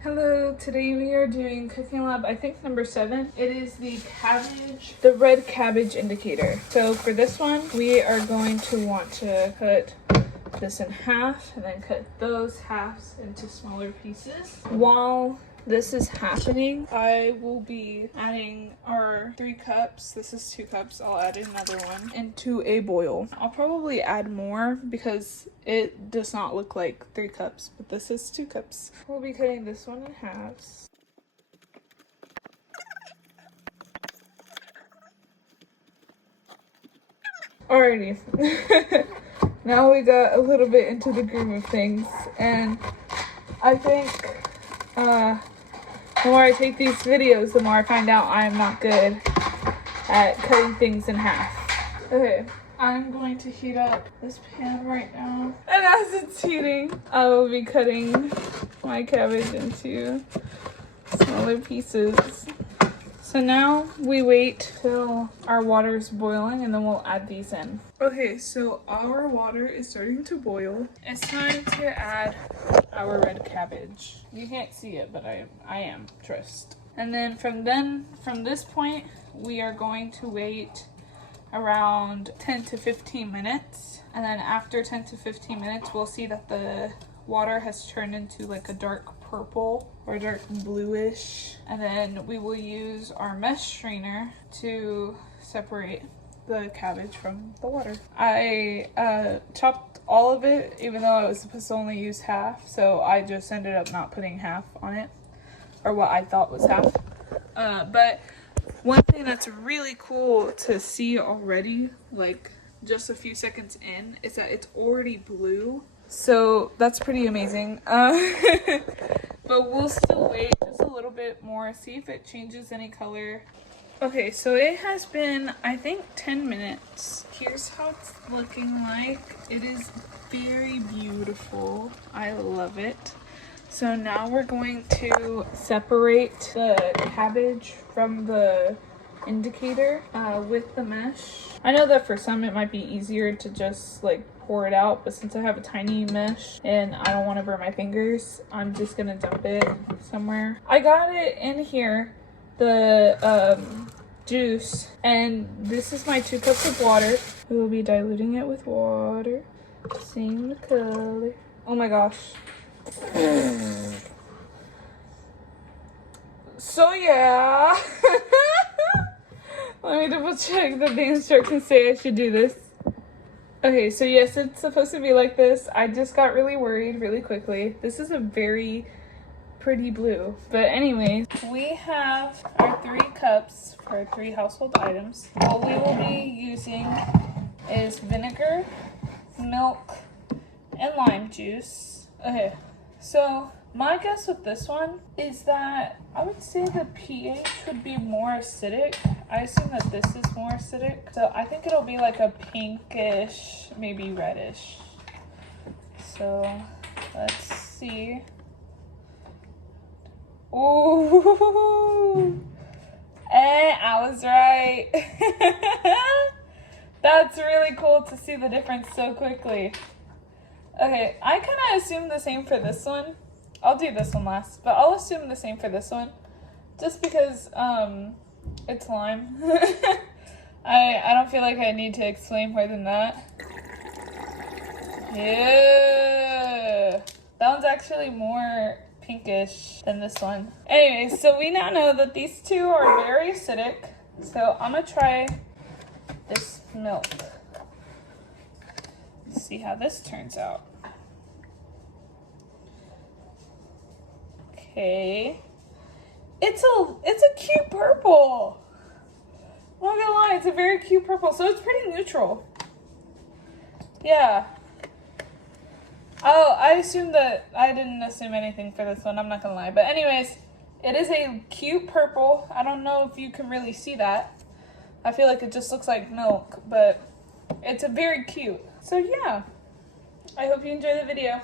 Hello, today we are doing cooking lab, I think number 7. It is the red cabbage indicator. So for this one, we are going to want to cut this in half and then cut those halves into smaller pieces. While this is happening, I will be adding our 3 cups. This is 2 cups. I'll add another one into a boil. I'll probably add more because it does not look like 3 cups, but this is 2 cups. We'll be cutting this one in halves. Alrighty. Now we got a little bit into the groove of things, and I think the more I take these videos, the more I find out I am not good at cutting things in half. Okay, I'm going to heat up this pan right now. And as it's heating, I will be cutting my cabbage into smaller pieces. So now we wait till our water is boiling and then we'll add these in. Okay, so our water is starting to boil. It's time to add our red cabbage. You can't see it, but I am, trust. And then from this point, we are going to wait around 10 to 15 minutes. And then after 10 to 15 minutes, we'll see that the water has turned into like a dark purple or dark bluish, and then we will use our mesh strainer to separate the cabbage from the water. I chopped all of it, even though I was supposed to only use half, so I just ended up not putting half on it, or what I thought was half. But one thing that's really cool to see already, like just a few seconds in, is that it's already blue. So that's pretty amazing. But we'll still wait just a little bit more, see if it changes any color. Okay, so it has been, I think, 10 minutes. Here's how it's looking like. It is very beautiful. I love it. So now we're going to separate the cabbage from the indicator with the mesh. I know that for some it might be easier to just like pour it out, but since I have a tiny mesh and I don't want to burn my fingers, I'm just gonna dump it somewhere. I got it in here, the juice, and this is my 2 cups of water. We will be diluting it with water, seeing the color. Oh my gosh. So yeah. Let me double check that the instructions say I should do this. Okay, so yes, it's supposed to be like this. I just got really worried really quickly. This is a very pretty blue. But anyways, we have our 3 cups for 3 household items. What we will be using is vinegar, milk, and lime juice. Okay, so my guess with this one is that I would say the pH would be more acidic. I assume that this is more acidic. So I think it'll be like a pinkish, maybe reddish. So let's see. Ooh, and I was right. That's really cool to see the difference so quickly. Okay, I kind of assumed the same for this one. I'll do this one last, but I'll assume the same for this one, just because it's lime. I don't feel like I need to explain more than that. Yeah, that one's actually more pinkish than this one. Anyways, so we now know that these 2 are very acidic, so I'm gonna try this milk. Let's see how this turns out. Okay, it's a cute purple. I'm not gonna lie, it's a very cute purple, so it's pretty neutral. Yeah. Oh, I assumed that I didn't assume anything for this one, I'm not gonna lie. But anyways, it is a cute purple. I don't know if you can really see that. I feel like it just looks like milk, but it's a very cute. So yeah, I hope you enjoy the video.